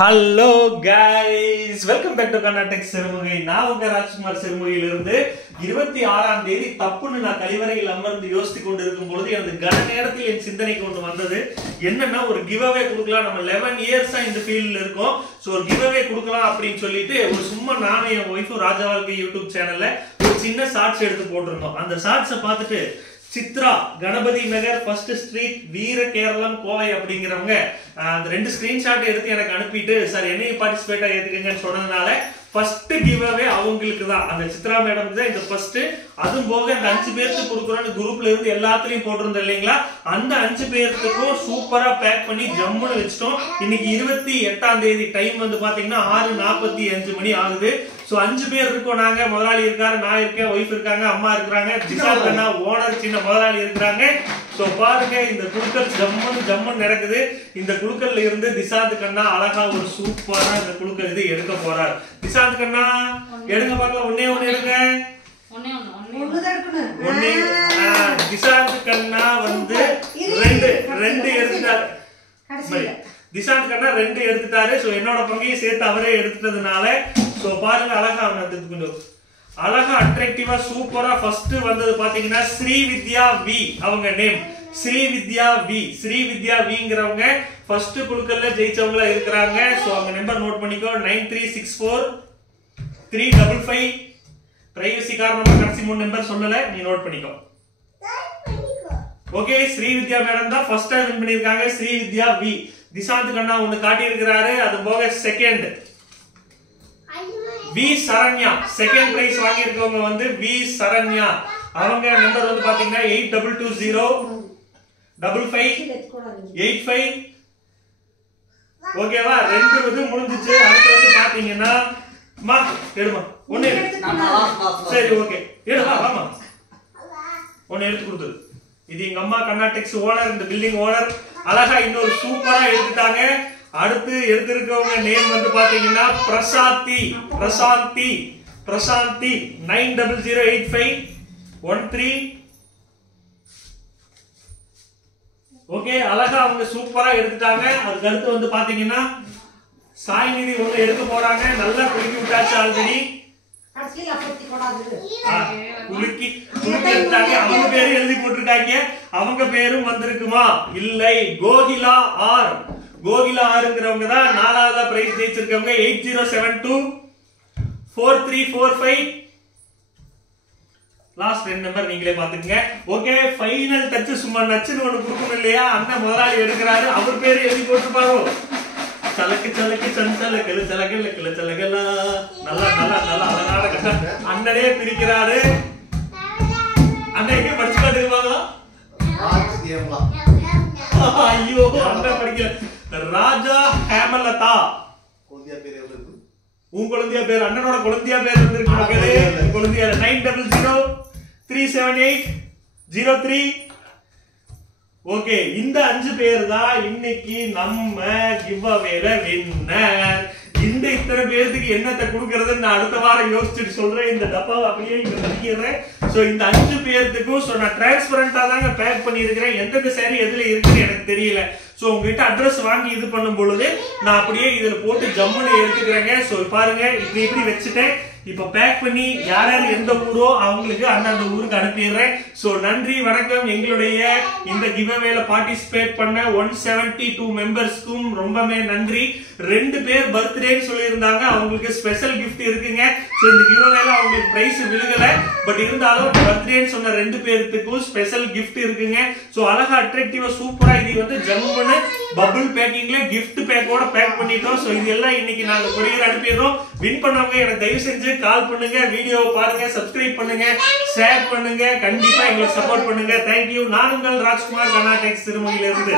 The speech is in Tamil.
Hello guys, welcome back to Karnataka Sirumugi. நான் உங்க ராஜ்குமார் சிறுமுகையில இருந்து 26ஆம் தேதி தப்புன்னு நான் கழிவறையில் அமர்ந்து யோசித்து கொண்டிருக்கும் பொழுது அந்த கன நேரத்தில் என் சிந்தனைக்கு ஒன்று வந்தது. என்னன்னா ஒரு கிவ் அவே கொடுக்கலாம். நம்ம 11 இயர்ஸா இந்த ஃபீல்ட்ல இருக்கோம். சோ ஒரு கிவ் அவே கொடுக்கலாம் அப்படினு சொல்லிட்டு ஒரு சும்மா நானும் என் வைஃப் ராஜா வாழ்க்கை யூடியூப் சேனல்ல ஒரு சின்ன ஷார்ட்ஸ் எடுத்து போட்டுருந்தோம். அந்த ஷார்ட்ஸை பார்த்துட்டு சித்ரா கணபதி நகர் ஃபர்ஸ்ட் ஸ்ட்ரீட் வீர கேரளம் கோவை அப்படிங்கிறவங்க அந்த ரெண்டு ஸ்கிரீன்ஷாட் எடுத்து எனக்கு அனுப்பிட்டு சார் என்னையும் பார்ட்டிசிபேட்டா ஏத்துக்கங்கன்னு சொன்னதுனால ஃபர்ஸ்ட் கிவ் அவே அவங்களுக்கு தான், அந்த சித்ரா மேடம் தான் இந்த ஃபர்ஸ்ட். அதுவும் போக அந்த 5 பேருக்கு கொடுக்குறோன்னு குரூப்ல இருந்து எல்லாத்துலயும் போட்டிருந்தோம் இல்லைங்களா, அந்த 5 பேருக்கும் சூப்பரா பேக் பண்ணி ஜம்முன்னு வச்சிட்டோம். இன்னைக்கு 28ஆம் தேதி டைம் வந்து பாத்தீங்கன்னா 6:45 மணி ஆகுது. சோ 5 பேர் இருக்கோம். நாங்க முதலாளி இருக்காரு, நான் இருக்கேன், ஒய்ஃப் இருக்காங்க, அம்மா இருக்காங்க, திசால் கண்ணா ஓனர் சின்ன முதலாளி இருக்காங்க. சோ பாருங்க இந்த குழுக்கள் ஜம்முன்னு நடக்குது. இந்த குழுக்கள்ல இருந்து திசாந்த் கண்ணா அழகா ஒரு சூப்பரா இந்த குழுக்கள் இது எடுக்க போறார். திசாந்த் கண்ணா எடுங்க பார்க்கலாம், ஒன்னே எடுங்க. திசாந்த் கண்ணா வந்து ரெண்டு எடுத்துட்டாரு. திசாந்த் கண்ணா 2 எடுத்துட்டாரு. சோ என்னோட பங்கையும் சேர்த்து அவரே எடுத்துட்டதுனால சோ பாருங்க அழகா அவன் எடுத்துக்கணும். அழகா அட்ராக்டிவா சூப்பரா ஃபர்ஸ்ட் வந்தது பாத்தீங்கன்னா ஸ்ரீவித்யா வி, அவங்க நேம் ஸ்ரீவித்யா விங்கிறவங்க ஃபர்ஸ்ட் குழுக்கள்ல ஜெயிச்சவங்களா இருக்கிறாங்க. சோ அவங்க நம்பர் நோட் பண்ணிக்கோ, 93643555. பிரைவசி காரணமா கடைசி 3 நம்பர் சொல்லல, நீ நோட் பண்ணிக்கோ. ஓகே, ஸ்ரீவித்யா மேடம் தான் ஃபர்ஸ்ட் டைம் வின் பண்ணிருக்காங்க. ஸ்ரீவித்யா வி. திசாந்த் கண்ணா ஒன்னு காட்டி இருக்கிறாரு. அது போக second V Saranya, second prize வாங்கி இருக்கவங்க வந்து வி சரண்யா. அவங்க நம்பர் வந்து பாத்தீங்கன்னா 82205585. ஓகேவா, 2 வந்து முடிஞ்சிச்சு. அடுத்து வந்து பாத்தீங்கன்னா மா எடுமா ஒண்ணு. சரி ஓகே எடுமா, வாமா ஒண்ணு எடுத்து கொடுத்துரு. இது எங்க அம்மா கர்நாடெக்ஸ் ஓனர், இந்த பில்டிங் ஓனர். அழகா இன்னொரு சூப்பரா எடுத்துட்டாங்க. அடுத்து எடுத்திருக்கவங்க நேம் வந்து பாத்தீங்கன்னா பிரசாந்தி 90085113. ஓகே, அழகா அவங்க சூப்பரா எடுத்துட்டாங்க. அதுக்கு அடுத்து வந்து பாத்தீங்கன்னா சாய்நிதி ஒண்ணு எடுக்க போறாங்க. நல்லா குலுக்கி விட்டாச்சு ஆல்ரெடி. குலுக்கி எடுத்தாங்க. அவங்க பேரு எழுதி போட்டிருக்காங்க. அவங்க பேரும் வந்திருக்குமா? இல்லை. கோகிலா ஆறுங்கிறவங்க தான் 4வது பிரைஸ் ஜெயிச்சிருக்கவங்க. 80724345. லாஸ்ட் 2 நம்பர் நீங்களே பாத்துக்கங்க. ஓகே, ஃபைனல் டச் சும்மா நச்சுன்னு ஒண்ணு கொடுக்கணும் இல்லையா, அண்ணன் முதலாளி எடுக்கிறாரு. அவர் பேரு எழுதி போட்டுப்பாரோ, சலக்கு சஞ்சலக்கல சலகல சலகலா. நல்லா அழகான கதை அண்ணனே பிரிக்கிறாரு. அண்ணன் எங்க படிச்சு காட்டுவாங்களா? ஐயோ அண்ணன் படிக்கல. ராஜா ஹேமலதா உன் குழந்தையா பேர், அண்ணனோட குழந்தையா பேர் வந்திருக்கு மக்களே. குழந்தையா 90037803. ஓகே, இந்த 5 பேர் தான் இன்னைக்கு நம்ம கிவ் அவேல வின்னர். இந்த இத்தனை பேருக்கு என்னத்தை கொடுக்கறதுன்னு நான் அடுத்த வாரம் யோசிச்சுட்டு சொல்றேன். இந்த டப்பாவை அப்படியே இங்க பண்ணிக்கிறேன். சோ இந்த 5 பேருக்கும் சோ நான் டிரான்ஸ்பரண்டா தாங்க பேக் பண்ணியிருக்கிறேன். எந்தெந்த சாரி எதுல இருக்குன்னு எனக்கு தெரியல. சோ உங்ககிட்ட அட்ரஸ் வாங்கி இது பண்ணும் பொழுது நான் அப்படியே இதுல போட்டு ஜம்முன்னு எடுத்துக்கிறேங்க. சோ பாருங்க இப்படி வச்சுட்டேன். இப்ப பேக் பண்ணி யார் எந்த ஊரோ அவங்களுக்கு அந்தந்த ஊருக்கு அனுப்பிடுறேன். சோ நன்றி வணக்கம். எங்களுடைய இந்த கிவ் அவேல பார்ட்டிசிபேட் பண்ண 172 மெம்பர்ஸ்க்கும் ரொம்பவே நன்றி. 2 பேர் பர்த்டேன்னு சொல்லியிருந்தாங்க, அவங்களுக்கு ஸ்பெஷல் கிஃப்ட் இருக்குங்க. சோ இந்த கிவ் அவேல அவங்களுக்கு பிரைஸ் விழுகல, பட் இருந்தாலும் பர்த்டேன்னு சொன்ன 2 பேருக்கும் ஸ்பெஷல் கிஃப்ட் இருக்குங்க. சோ அழகா அட்ராக்டிவா சூப்பரா இது வந்து ஜம்முன்னு பபிள் பேக்கிங்ல கிஃப்ட் பேக்கோட பேக் பண்ணிட்டோம். சோ இது எல்லாம் இன்னைக்கு நாங்க கொரியர் அனுப்பிடுறோம். வின் பண்ணவங்க எனக்கு தயவு செஞ்சு கால் பண்ணுங்க, வீடியோ பாருங்க, சப்ஸ்கிரைப் பண்ணுங்க, ஷேர் பண்ணுங்க, கண்டிப்பா எங்களுக்கு சப்போர்ட் பண்ணுங்க. தேங்க்யூ. நான் உங்கள் ராஜ்குமார் கர்நாடெக்ஸ் சிறுமுகையிலிருந்து.